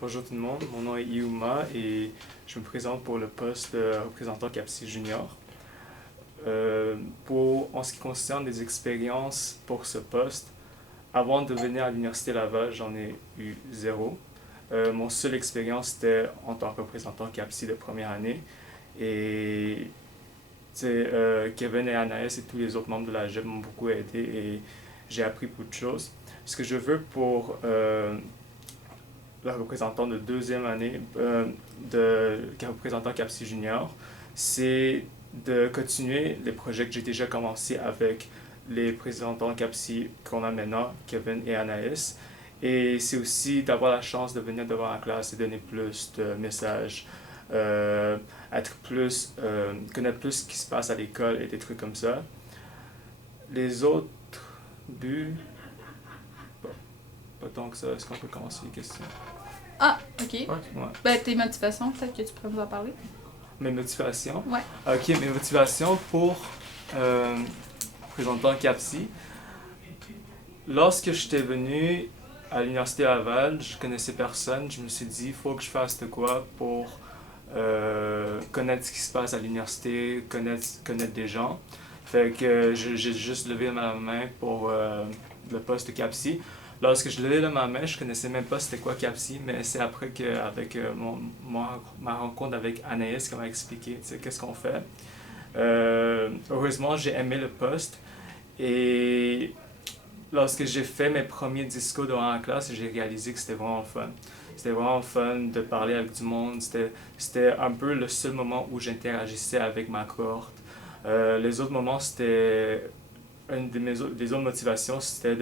Bonjour tout le monde, mon nom est Iouma et je me présente pour le poste de représentant CAPSI Junior. En ce qui concerne des expériences pour ce poste, avant de venir à l'Université Laval, j'en ai eu zéro. Mon seule expérience, c'était en tant que représentant CAPSI de première année. Et Kevin et Anaïs et tous les autres membres de la GEP m'ont beaucoup aidé et j'ai appris beaucoup de choses. Ce que je veux pour le représentant de deuxième année, représentant CAPSI Junior, c'est de continuer les projets que j'ai déjà commencé avec les représentants CAPSI qu'on a maintenant, Kevin et Anaïs. Et c'est aussi d'avoir la chance de venir devant la classe et donner plus de messages, euh, connaître plus ce qui se passe à l'école et des trucs comme ça. Les autres buts, bon, pas tant que ça. Est-ce qu'on peut commencer les questions? Ah, ok. Ouais. Ben, tes motivations, peut-être que tu pourrais nous en parler. Mes motivations? Ouais. Ok, mes motivations pour représentant CAPSI. Lorsque j'étais venu à l'Université Laval, je connaissais personne. Je me suis dit, il faut que je fasse de quoi pour connaître ce qui se passe à l'université, connaître des gens. Fait que j'ai juste levé ma main pour le poste de CAPSI. Lorsque je levais ma main, je connaissais même pas c'était quoi CAPSI, mais c'est après qu'avec ma rencontre avec Anaïs qui m'a expliqué qu'est-ce qu'on fait. Heureusement, j'ai aimé le poste et lorsque j'ai fait mes premiers discours devant la classe, j'ai réalisé que c'était vraiment fun. C'était vraiment fun de parler avec du monde. C'était un peu le seul moment où j'interagissais avec ma cohorte. Les autres moments, c'était des autres motivations, c'était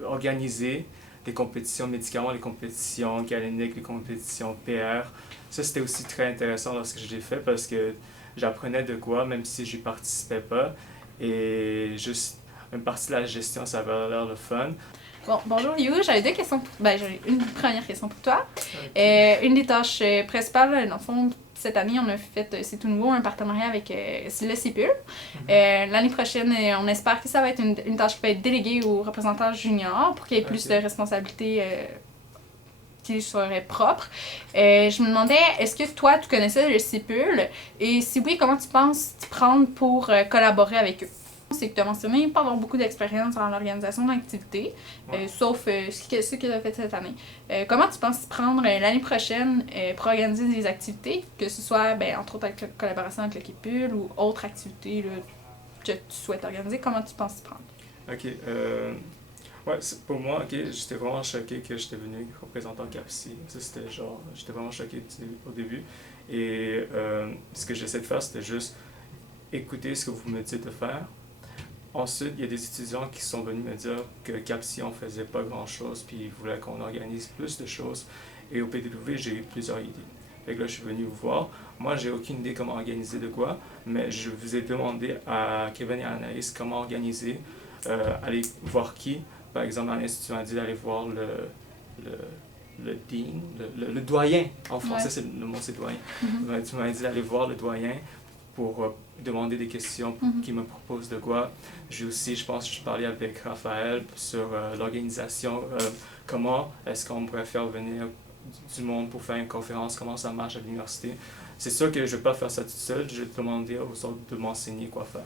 d'organiser les compétitions médicaments, les compétitions galéniques, les compétitions PR. Ça, c'était aussi très intéressant lorsque je l'ai fait parce que j'apprenais de quoi, même si je n'y participais pas. Et juste une partie de la gestion, ça avait l'air le fun. Bon, bonjour You, j'avais deux questions j'avais une première question pour toi. Une des tâches principales, dans le fond, cette année, on a fait, c'est tout nouveau, un partenariat avec le CPUL. L'année prochaine, on espère que ça va être une tâche qui va être déléguée aux représentants juniors pour qu'il y ait plus de responsabilités qui seraient propres. Je me demandais, est-ce que toi, tu connaissais le CPUL? Et si oui, comment tu penses t'y prendre pour collaborer avec eux? C'est que tu as mentionné pas avoir beaucoup d'expérience dans l'organisation d'activités, sauf ce que tu as fait cette année. Comment tu penses t'y prendre l'année prochaine pour organiser des activités, que ce soit, entre autres, avec la collaboration avec le KPUL ou autres activités là, que tu souhaites organiser? Comment tu penses t'y prendre? Ok. Ouais, pour moi, ok, j'étais vraiment choqué que j'étais venu représentant CAPSI. Ça, c'était genre, j'étais vraiment choqué au début. Et ce que j'essaie de faire, c'était juste écouter ce que vous me dites de faire. Ensuite, il y a des étudiants qui sont venus me dire que CAPSI, on faisait pas grand-chose, puis ils voulaient qu'on organise plus de choses. Et au PDW, j'ai eu plusieurs idées. Fait que là, je suis venu vous voir. Moi, j'ai aucune idée comment organiser de quoi, mais je vous ai demandé à Kevin et à Anaïs comment organiser, aller voir qui. Par exemple, Anaïs, tu m'as dit d'aller voir le dean, le doyen. En français, c'est le mot, c'est doyen. Tu m'as dit d'aller voir le doyen pour demander des questions, pour qu'il me propose de quoi. J'ai aussi, je pense, je parlais avec Raphaël sur l'organisation, comment est-ce qu'on pourrait faire venir du monde pour faire une conférence, comment ça marche à l'université. C'est sûr que je ne vais pas faire ça tout seul, je vais demander aux autres de m'enseigner quoi faire.